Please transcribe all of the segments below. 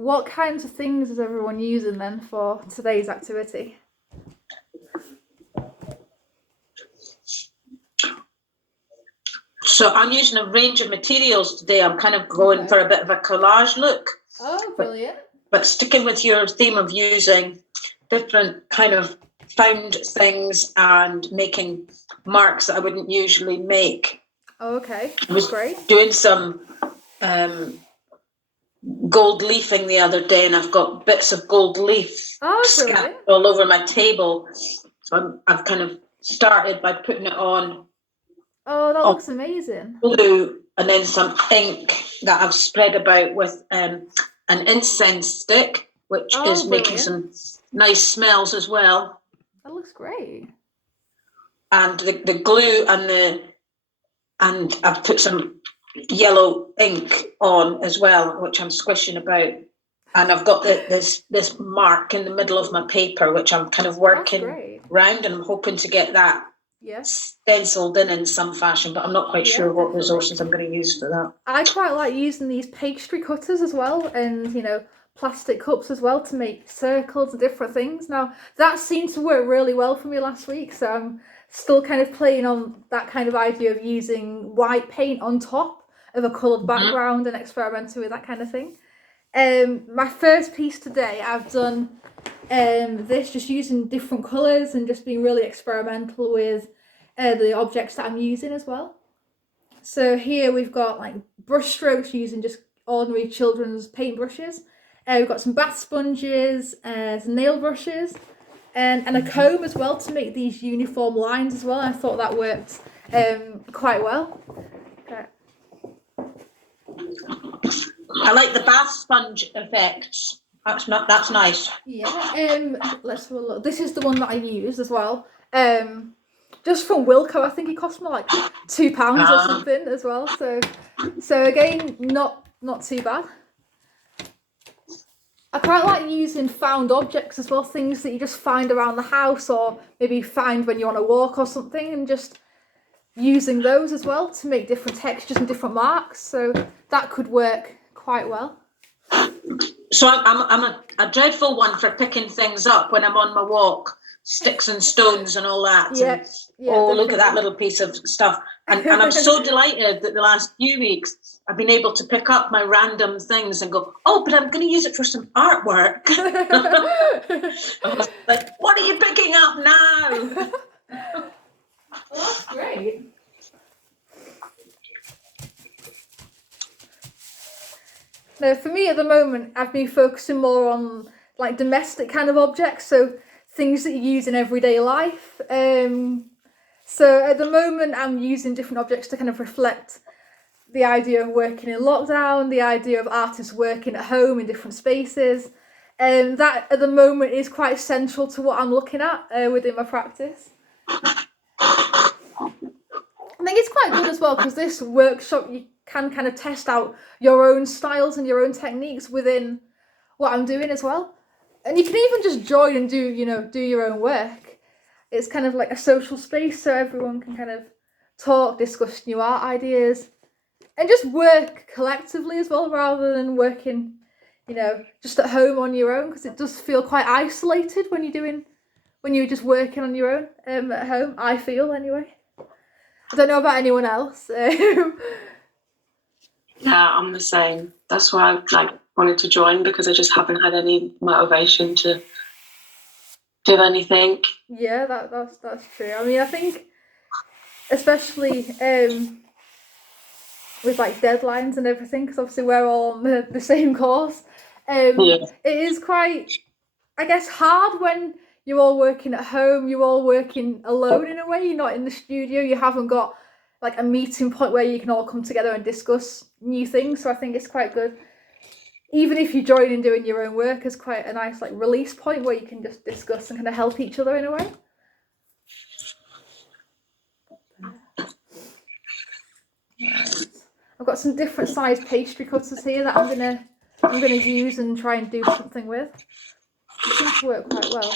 what kinds of things is everyone using then for today's activity? So I'm using a range of materials today. I'm kind of going for a bit of a collage look. Oh, brilliant. But sticking with your theme of using different kind of found things and making marks that I wouldn't usually make. Oh, okay. I was great. Doing some gold leafing the other day, and I've got bits of gold leaf scattered all over my table. So I've kind of started by putting it on. Oh, that looks amazing. Glue, and then some ink that I've spread about with an incense stick, which is making some nice smells as well. That looks great. And the glue and I've put some yellow ink on as well, which I'm squishing about. And I've got this mark in the middle of my paper, which I'm kind of working round, and I'm hoping to get that stenciled in some fashion, but I'm not quite sure what resources I'm going to use for that. I quite like using these pastry cutters as well, and plastic cups as well, to make circles and different things. Now that seemed to work really well for me last week, so I'm still kind of playing on that kind of idea of using white paint on top of a coloured background and experimenting with that kind of thing. My first piece today, I've done this just using different colours and just being really experimental with the objects that I'm using as well. So here we've got like brush strokes using just ordinary children's paintbrushes. We've got some bath sponges, some nail brushes, and a comb as well to make these uniform lines as well. I thought that worked quite well. I like the bath sponge effects. That's nice. Yeah. Let's have a look. This is the one that I use as well. Just from Wilko. I think it cost me like £2 or something as well. So again, not too bad. I quite like using found objects as well, things that you just find around the house, or maybe find when you're on a walk or something, and just using those as well to make different textures and different marks. So that could work quite well. So I'm a dreadful one for picking things up when I'm on my walk, sticks and stones and all that. Yeah. Look at that little piece of stuff. And I'm so delighted that the last few weeks I've been able to pick up my random things and go, oh, but I'm going to use it for some artwork. I was like, what are you picking up now? Well, that's great. Now, for me at the moment, I've been focusing more on like domestic kind of objects, so things that you use in everyday life. So at the moment, I'm using different objects to kind of reflect the idea of working in lockdown, the idea of artists working at home in different spaces. And that at the moment is quite central to what I'm looking at within my practice. I think it's quite good as well, because this workshop, you can kind of test out your own styles and your own techniques within what I'm doing as well. And you can even just join and do your own work. It's kind of like a social space, so everyone can kind of talk, discuss new art ideas, and just work collectively as well, rather than working, just at home on your own, because it does feel quite isolated when you're just working on your own at home, I feel anyway. I don't know about anyone else. Yeah, I'm the same. That's why I wanted to join, because I just haven't had any motivation to do anything. Yeah, that's true. I mean, I think especially with like deadlines and everything, because obviously we're all on the same course. It is quite, I guess, hard when you're all working at home, you're all working alone in a way, you're not in the studio, you haven't got like a meeting point where you can all come together and discuss new things. So I think it's quite good, even if you join in doing your own work, as quite a nice like release point where you can just discuss and kind of help each other in a way. Right. I've got some different size pastry cutters here that I'm gonna use and try and do something with. It seems to work quite well.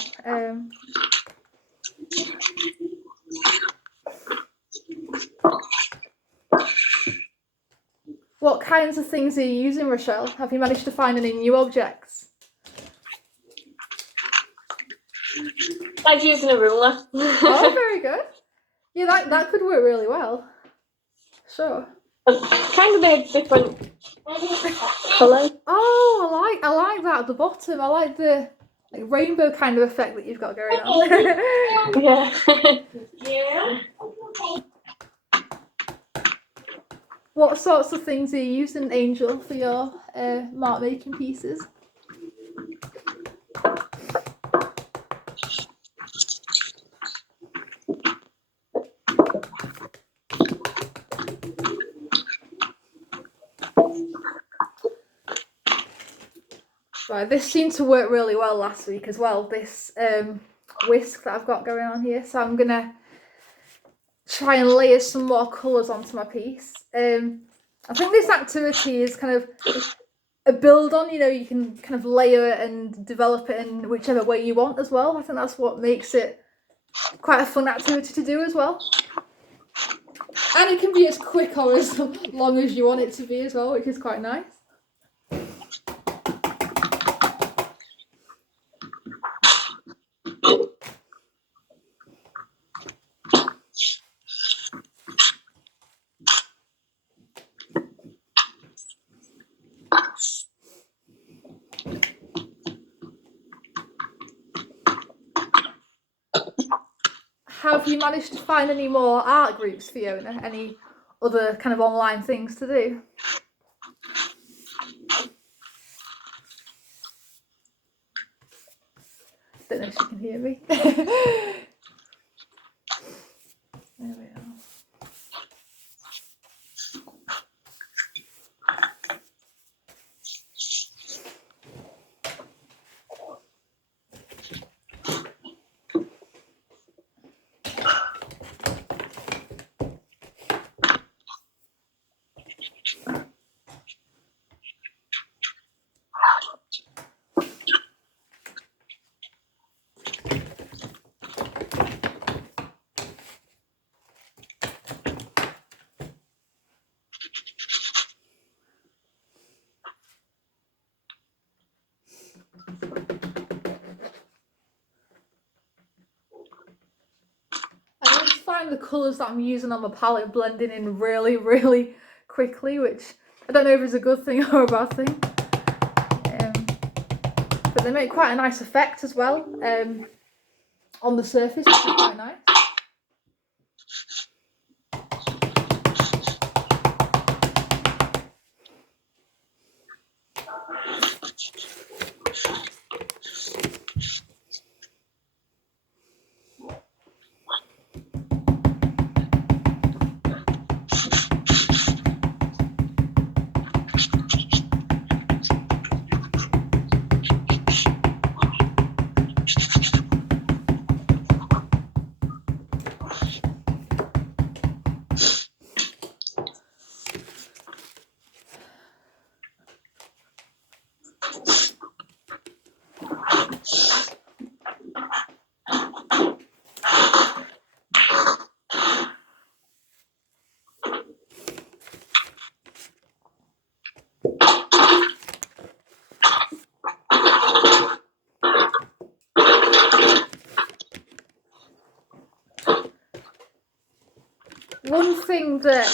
What kinds of things are you using, Rochelle? Have you managed to find any new objects? Like using a ruler. Oh, very good. Yeah, that could work really well. Sure. Kind of made different colours. Oh, I like that at the bottom. I like the rainbow kind of effect that you've got going on. Yeah. What sorts of things are you using, Angel, for your mark making pieces? Right, this seemed to work really well last week as well, this whisk that I've got going on here. So I'm gonna try and layer some more colours onto my piece. I think this activity is kind of a build on, you know, you can kind of layer it and develop it in whichever way you want as well. I think that's what makes it quite a fun activity to do as well. And it can be as quick or as long as you want it to be as well, which is quite nice. Have you managed to find any more art groups, Fiona? Any other kind of online things to do? Don't know if you can hear me. There we are. I always find the colours that I'm using on my palette blending in really, really quickly, which I don't know if it's a good thing or a bad thing. But they make quite a nice effect as well on the surface, which is quite nice. One thing that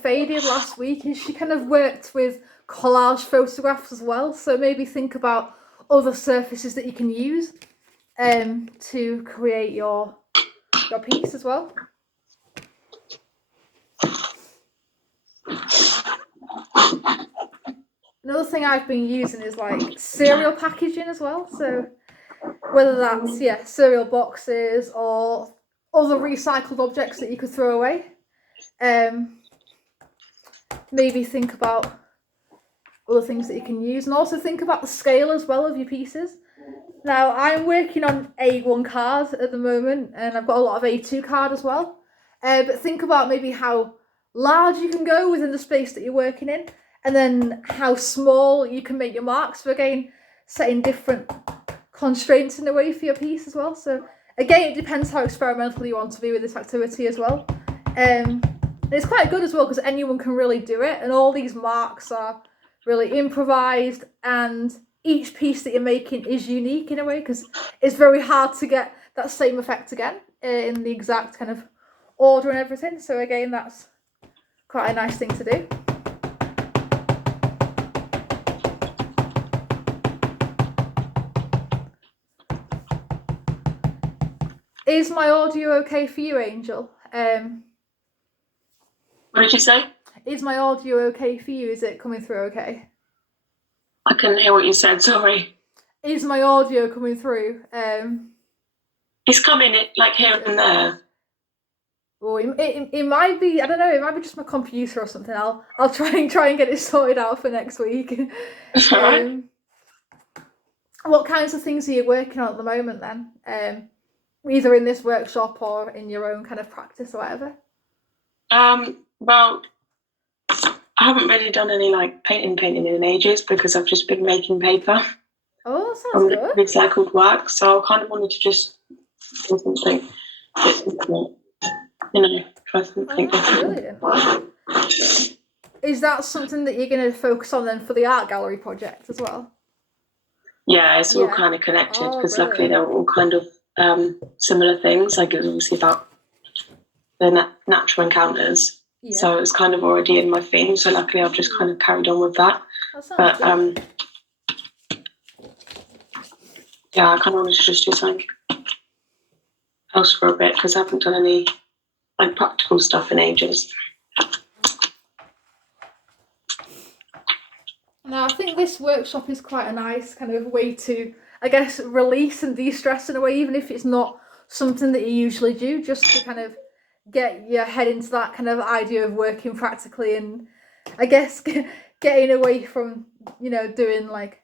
Faye did last week is she kind of worked with collage photographs as well. So maybe think about other surfaces that you can use to create your piece as well. Another thing I've been using is like cereal packaging as well. So whether that's cereal boxes or other recycled objects that you could throw away. Maybe think about other things that you can use, and also think about the scale as well of your pieces. Now I'm working on A1 card at the moment, and I've got a lot of A2 card as well. But think about maybe how large you can go within the space that you're working in, and then how small you can make your marks. So again, setting different constraints in a way for your piece as well. So again, it depends how experimental you want to be with this activity as well. It's quite good as well because anyone can really do it, and all these marks are really improvised, and each piece that you're making is unique in a way because it's very hard to get that same effect again in the exact kind of order and everything. So again, that's quite a nice thing to do. Is my audio okay for you, Angel? What did you say? Is my audio okay for you? Is it coming through okay? I couldn't hear what you said, sorry. Is my audio coming through? It's coming like here and there. Well, it might be, I don't know, it might be just my computer or something. I'll try and get it sorted out for next week. Alright. What kinds of things are you working on at the moment then? Either in this workshop or in your own kind of practice or whatever? Well, I haven't really done any like painting in ages because I've just been making paper. Oh, sounds good. Recycled wax, so I kind of wanted to just do something different, try something different. Brilliant. Is that something that you're going to focus on then for the art gallery project as well? Yeah, it's all kind of connected because luckily they're all kind of similar things. Like it was obviously about the natural encounters, so it's kind of already in my theme. So luckily I've just kind of carried on with that. But yeah, I kind of wanted to just do something else for a bit because I haven't done any like practical stuff in ages. Now, I think this workshop is quite a nice kind of way to, I guess, release and de-stress in a way, even if it's not something that you usually do, just to kind of get your head into that kind of idea of working practically and, I guess, getting away from, doing like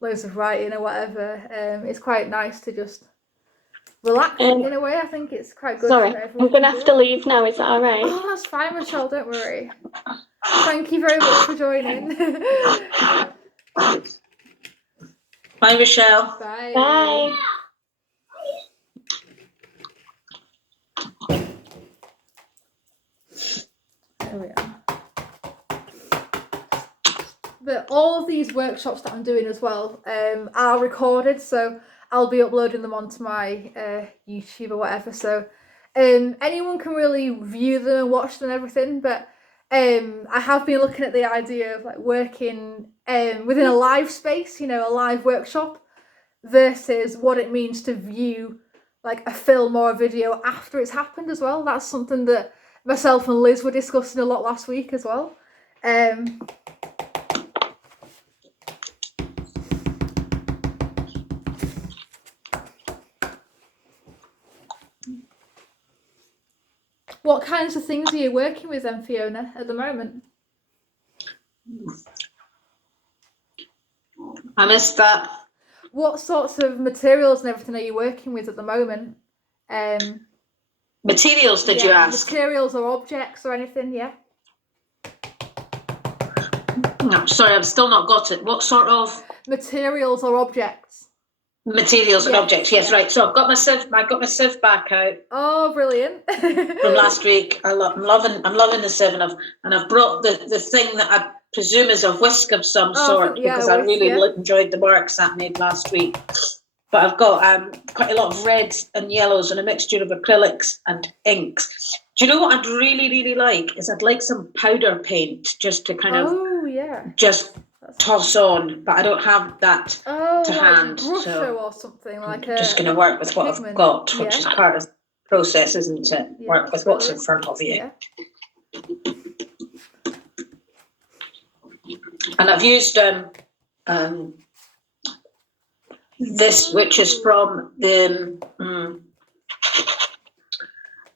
loads of writing or whatever. It's quite nice to just relax in a way. I think it's quite good. Sorry, I'm going to have to leave now. Is that all right? Oh, that's fine, Michelle. Don't worry. Thank you very much for joining. Bye, Michelle. Bye. Bye. There we are. But all of these workshops that I'm doing as well are recorded, so I'll be uploading them onto my YouTube or whatever. So anyone can really view them and watch them and everything. But I have been looking at the idea of like working within a live space, a live workshop, versus what it means to view like a film or a video after it's happened as well. That's something that myself and Liz were discussing a lot last week as well. What kinds of things are you working with then, Fiona, at the moment? I missed that. What sorts of materials and everything are you working with at the moment? Materials, did you ask? Materials or objects or anything, yeah? No, sorry, I've still not got it. What sort of materials or objects? Materials and objects, yes, right. So I've got my sieve back out. Oh, brilliant! From last week. I'm loving the sieve, and I've brought the thing that I presume is a whisk of some sort because I really enjoyed the marks that made last week. But I've got quite a lot of reds and yellows and a mixture of acrylics and inks. Do you know what I'd really, really like? Is I'd like some powder paint just to kind of just toss on, but I don't have that to hand. So or something like I'm just going to work with what I've got, which is part of the process, isn't it? Work with what's in front of you. And I've used this, which is from the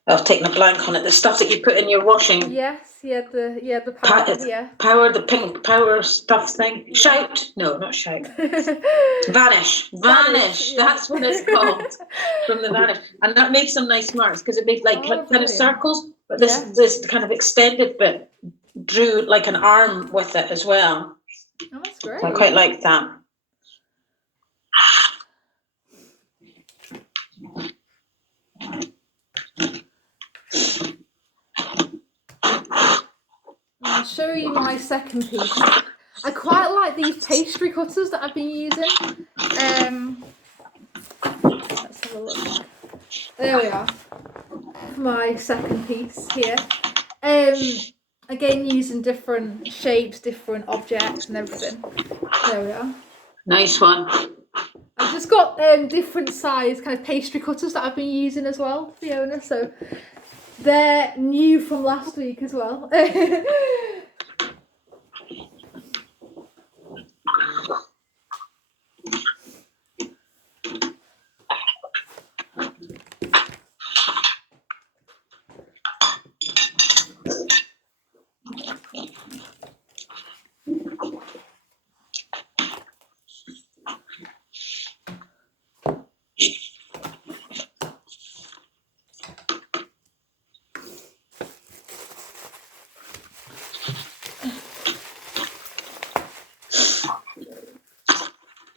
I've taken a blank on it. The stuff that you put in your washing. Yes, the powder, power, the pink power stuff thing. Shout? No, not shout. Vanish. That's what it's called. From the Vanish, and that made some nice marks because it made like kind of circles. But this kind of extended bit drew like an arm with it as well. Oh, that's great. So I quite like that. show you my second piece. I quite like these pastry cutters that I've been using. Let's have a look. There we are. My second piece here. Again, using different shapes, different objects and everything. There we are. Nice one. I've just got different size kind of pastry cutters that I've been using as well, Fiona, so they're new from last week as well.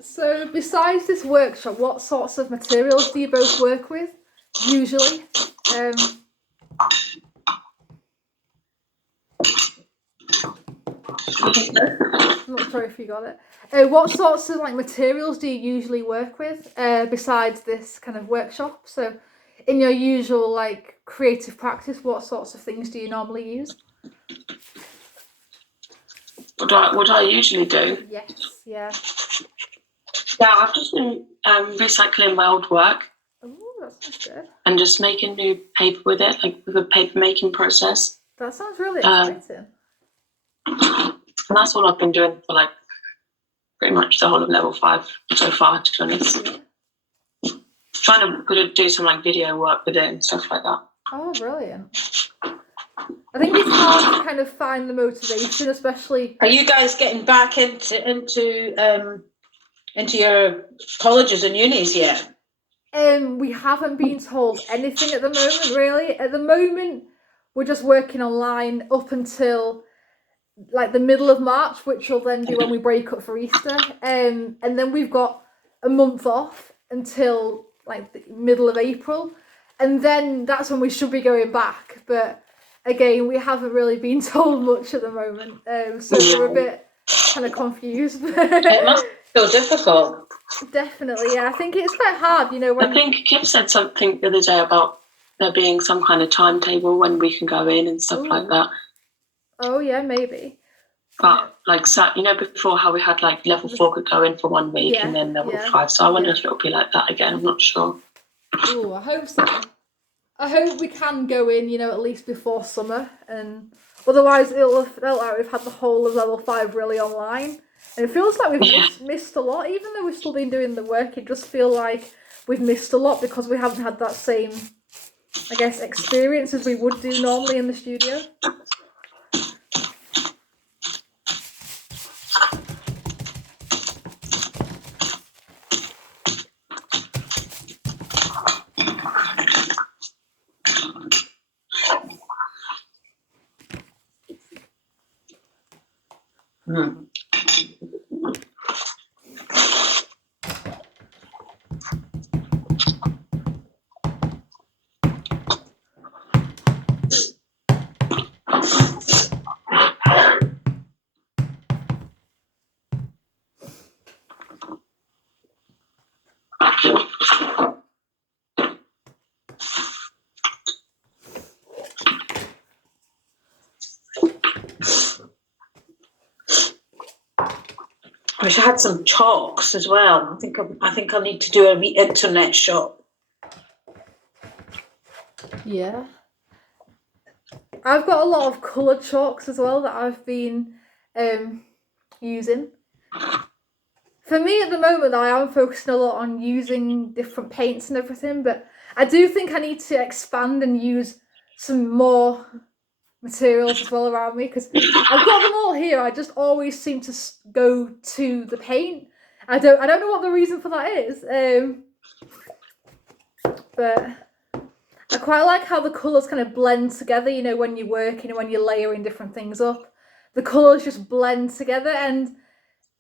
So besides this workshop, what sorts of materials do you both work with, usually? I'm not sure if you got it. What sorts of like materials do you usually work with, besides this kind of workshop? So in your usual like creative practice, what sorts of things do you normally use? What I usually do? Yes, yeah. Yeah, I've just been recycling my old work. Oh, that sounds good. And just making new paper with it, like with a paper making process. That sounds really exciting. And that's all I've been doing for like pretty much the whole of level 5 so far, to be honest. Yeah. Trying to do some like video work with it and stuff like that. Oh, brilliant. I think it's hard to kind of find the motivation, especially. Are you guys getting back into your colleges and unis yet? We haven't been told anything at the moment, really. At the moment, we're just working online up until like the middle of March, which will then be when we break up for Easter. And then we've got a month off until like the middle of April. And then that's when we should be going back. But again, we haven't really been told much at the moment. So we're a bit kind of confused. It must be so difficult. Definitely, yeah. I think it's quite hard, you know. When I think Kip said something the other day about there being some kind of timetable when we can go in and stuff like that. Oh yeah, maybe. But like, you know, before how we had like level 4 could go in for 1 week and then level 5. So I wonder if it'll be like that again. I'm not sure. Oh, I hope so. I hope we can go in, you know, at least before summer, and otherwise it'll have felt like we've had the whole of level 5 really online. And it feels like we've missed a lot, even though we've still been doing the work. It just feels like we've missed a lot because we haven't had that same, I guess, experience as we would do normally in the studio. I wish I had some chalks as well. I think I'll need to do a internet shop. Yeah. I've got a lot of coloured chalks as well that I've been using. For me at the moment, I am focusing a lot on using different paints and everything, but I do think I need to expand and use some more materials as well around me, because I've got them all here. I just always seem to go to the paint. I don't know what the reason for that is, but I quite like how the colours kind of blend together, you know, when you're working and when you're layering different things up. The colours just blend together, and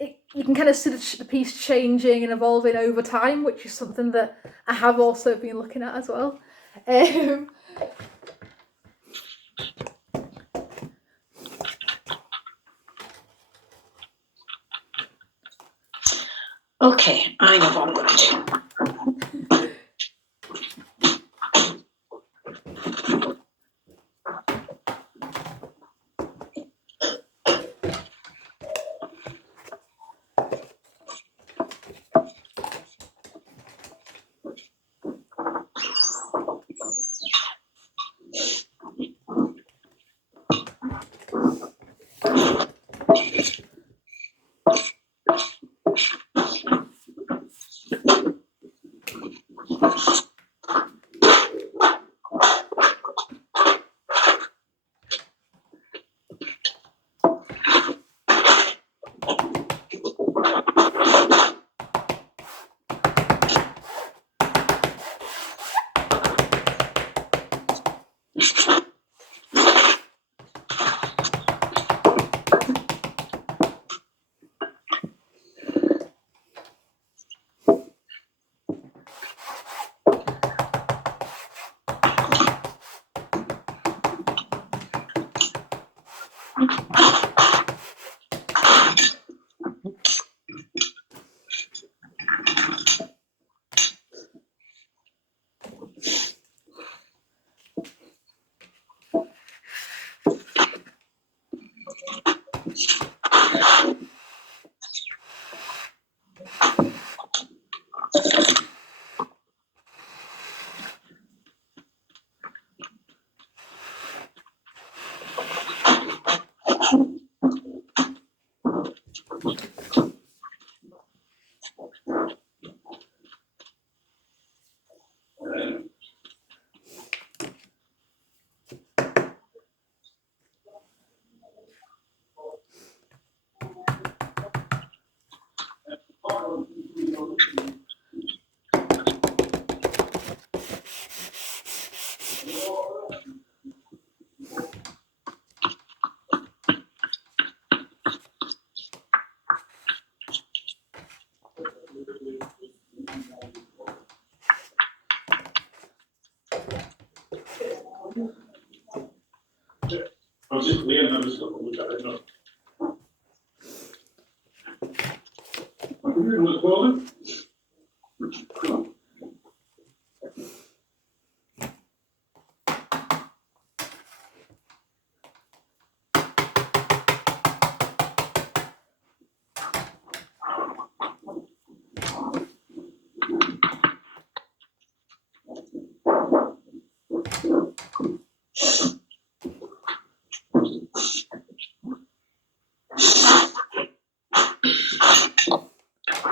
you can kind of see the piece changing and evolving over time, which is something that I have also been looking at as well. Okay, I know what I'm going to do.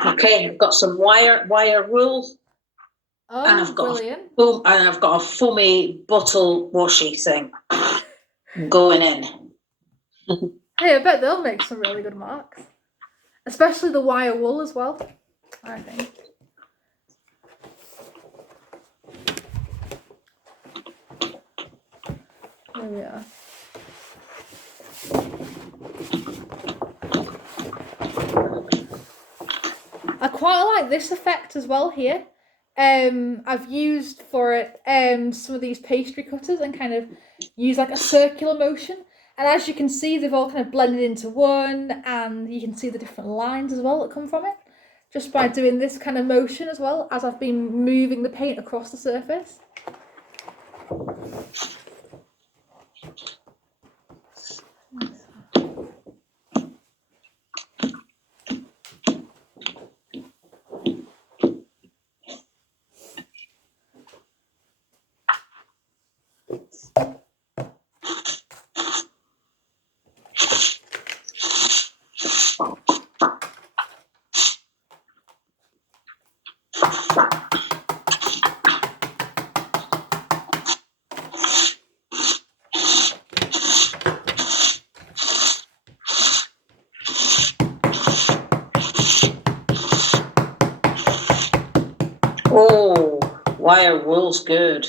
Okay, I've got some wire wool. Oh, and I've got brilliant. I've got a foamy bottle washi thing going in. Hey, I bet they'll make some really good marks. Especially the wire wool as well, I think. There we are. I quite like this effect as well here. I've used for it some of these pastry cutters and kind of use like a circular motion. And as you can see, they've all kind of blended into one, and you can see the different lines as well that come from it. Just by doing this kind of motion as well as I've been moving the paint across the surface. Oh, wire wool's good.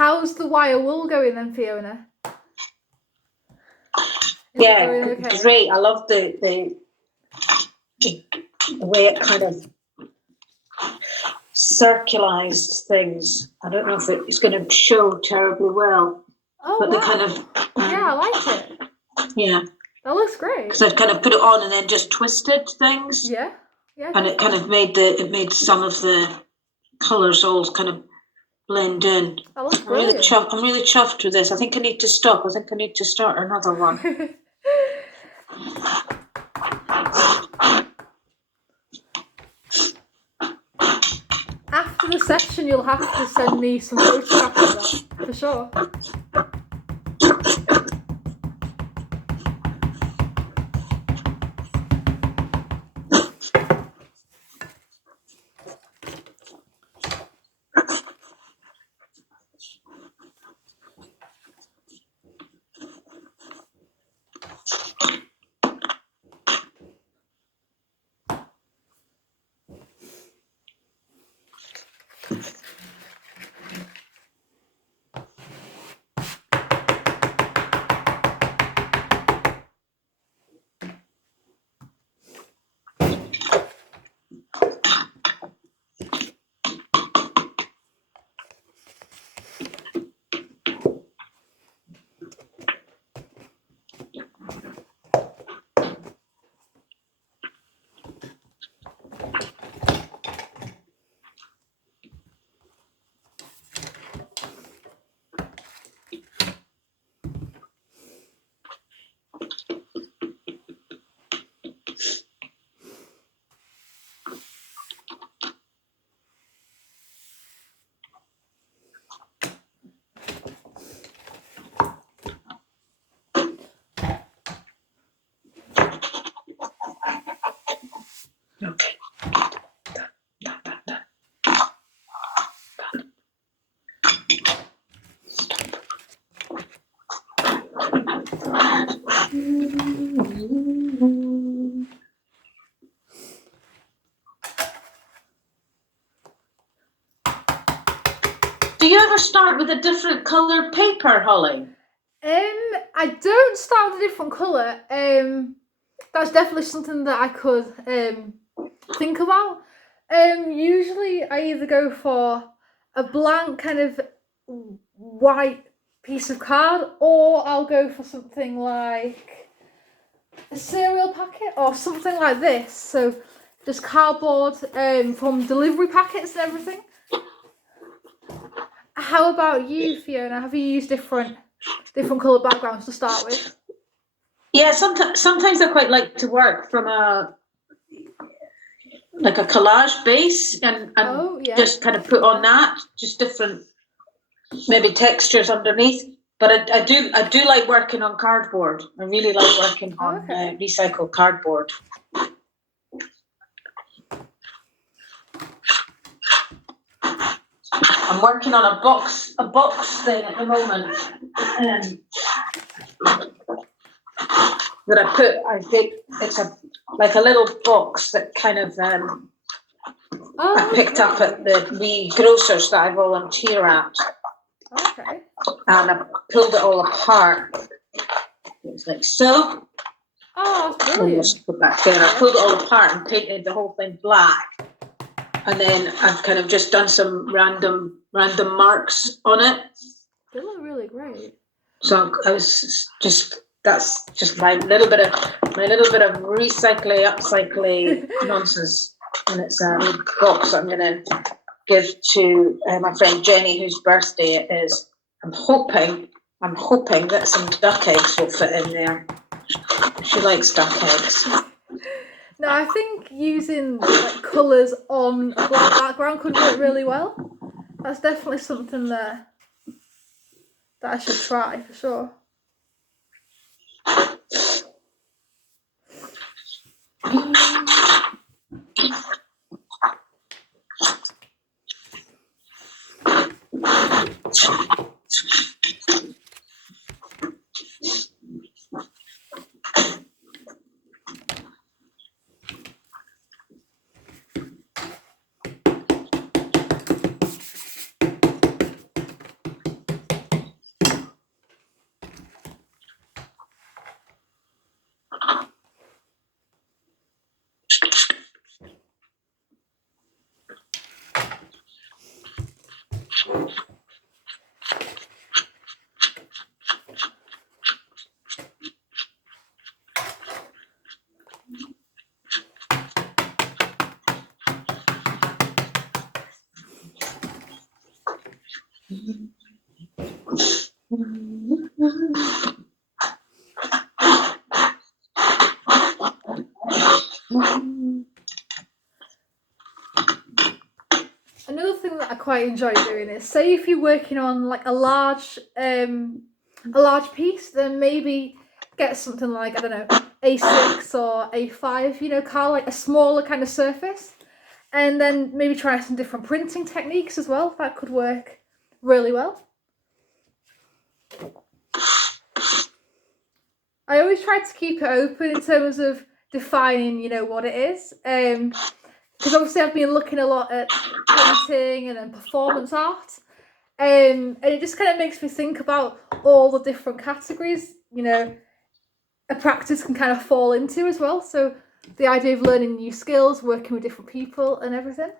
How's the wire wool going then, Fiona? Yeah, okay? great. I love the way it kind of circularized things. I don't know if it's going to show terribly well, but wow. the kind of yeah, I like it. Yeah, that looks great. because I've kind of put it on and then just twisted things. Yeah, and it kind of made some of the colours all kind of blend in. That looks brilliant. I'm really chuffed with this. I think I need to stop. I think I need to start another one. After the session, you'll have to send me some photographs of that, for sure. Okay. ever start with a different coloured paper, Holly? I don't start with a different colour. That's definitely something that I could think about. Usually I either go for a blank kind of white piece of card, or I'll go for something like a cereal packet or something like this. So just cardboard from delivery packets and everything. How about you, Fiona? Have you used different coloured backgrounds to start with? Yeah, sometimes I quite like to work from a collage base and just kind of put on that, just different maybe textures underneath. But I do like working on cardboard. I really like working on recycled cardboard. I'm working on a box thing at the moment. That I think it's a little box that kind of I picked up at the wee grocers that I volunteer at. Okay. And I pulled it all apart. It's like so. Oh, that's brilliant. Put that there. I pulled it all apart and painted the whole thing black. And then I've kind of just done some random marks on it. They look really great. So I was that's just my little bit of upcycling nonsense. And it's a box I'm going to give to my friend Jenny, whose birthday it is. I'm hoping that some duck eggs will fit in there. She likes duck eggs. No, I think using colours on a black background could work really well. That's definitely something that I should try for sure. Another thing that I quite enjoy doing is, say if you're working on a large piece, then maybe get something like, I don't know, A6 or A5, kind of like a smaller kind of surface, and then maybe try some different printing techniques as well. That could work really well. I always try to keep it open in terms of defining, what it is. Because obviously I've been looking a lot at painting and then performance art. And it just kind of makes me think about all the different categories, a practice can kind of fall into as well. So the idea of learning new skills, working with different people and everything.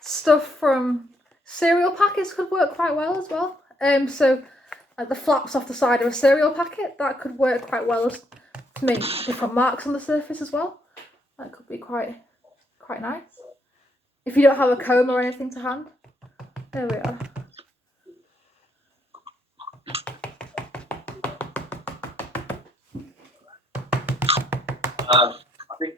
stuff from cereal packets could work quite well as well. So like the flaps off the side of a cereal packet, that could work quite well as to make different marks on the surface as well. That could be quite nice. If you don't have a comb or anything to hand. There we are. I think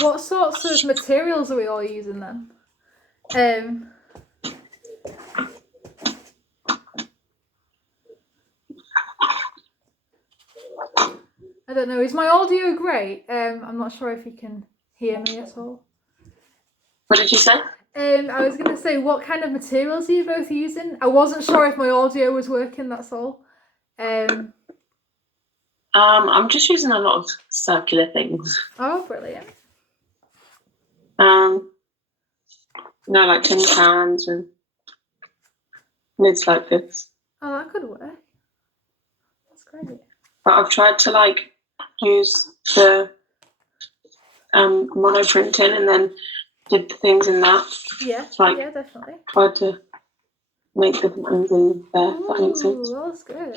What sorts of materials are we all using then? I don't know. Is my audio great? I'm not sure if you can hear me at all. What did you say? I was going to say, what kind of materials are you both using? I wasn't sure if my audio was working, that's all. I'm just using a lot of circular things. Oh, brilliant. Like tin cans and lids like this. Oh, that could work. That's great. But I've tried to like use the mono printing and then did the things in that. Yeah, like, yeah, definitely. Tried to make different things in there, if that makes sense. Ooh, that's good.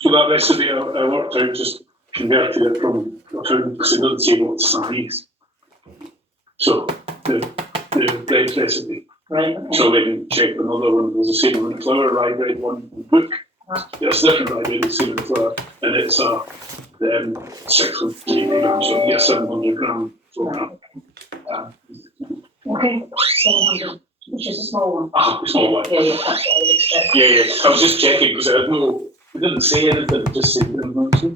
So that recipe I worked out just converted it from a pound because it doesn't say what size. So the bread recipe. Right. So we can check another one. There's the same amount of flour, rye bread one in the book. It's different rye bread, the same amount of flour, and it's 680 grams, so yeah, 700 gram program. Okay, 700. Which is a small one. Ah, the small one. Yeah, that's what I would expect. Yeah. I was just checking because I had no. It didn't say anything. It just said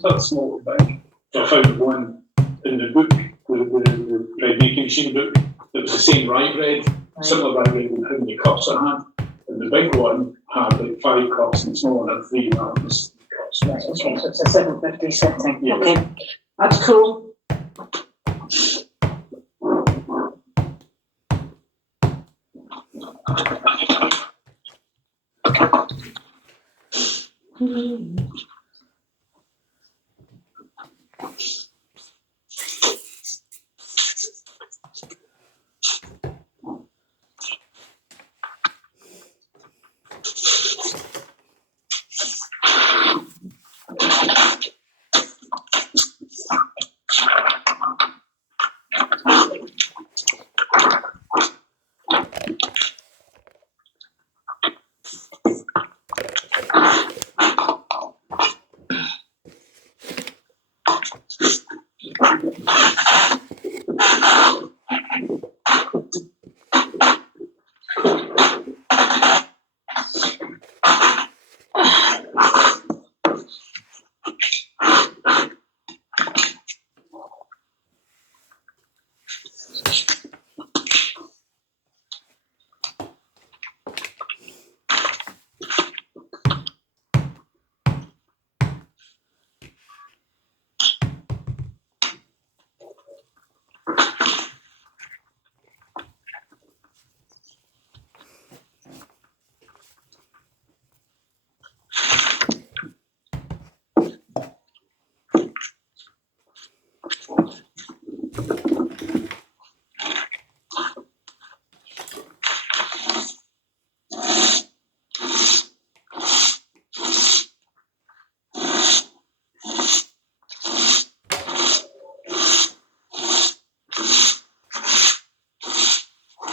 that's small or big. So I found one in the book, the bread making machine book. It was the same rye bread, similar rye bread with how many cups I had. And the big one had like 5 cups, and the small one had 3. And that was cups. Right, okay, so it's a 750 setting. Yeah. Okay, that's cool.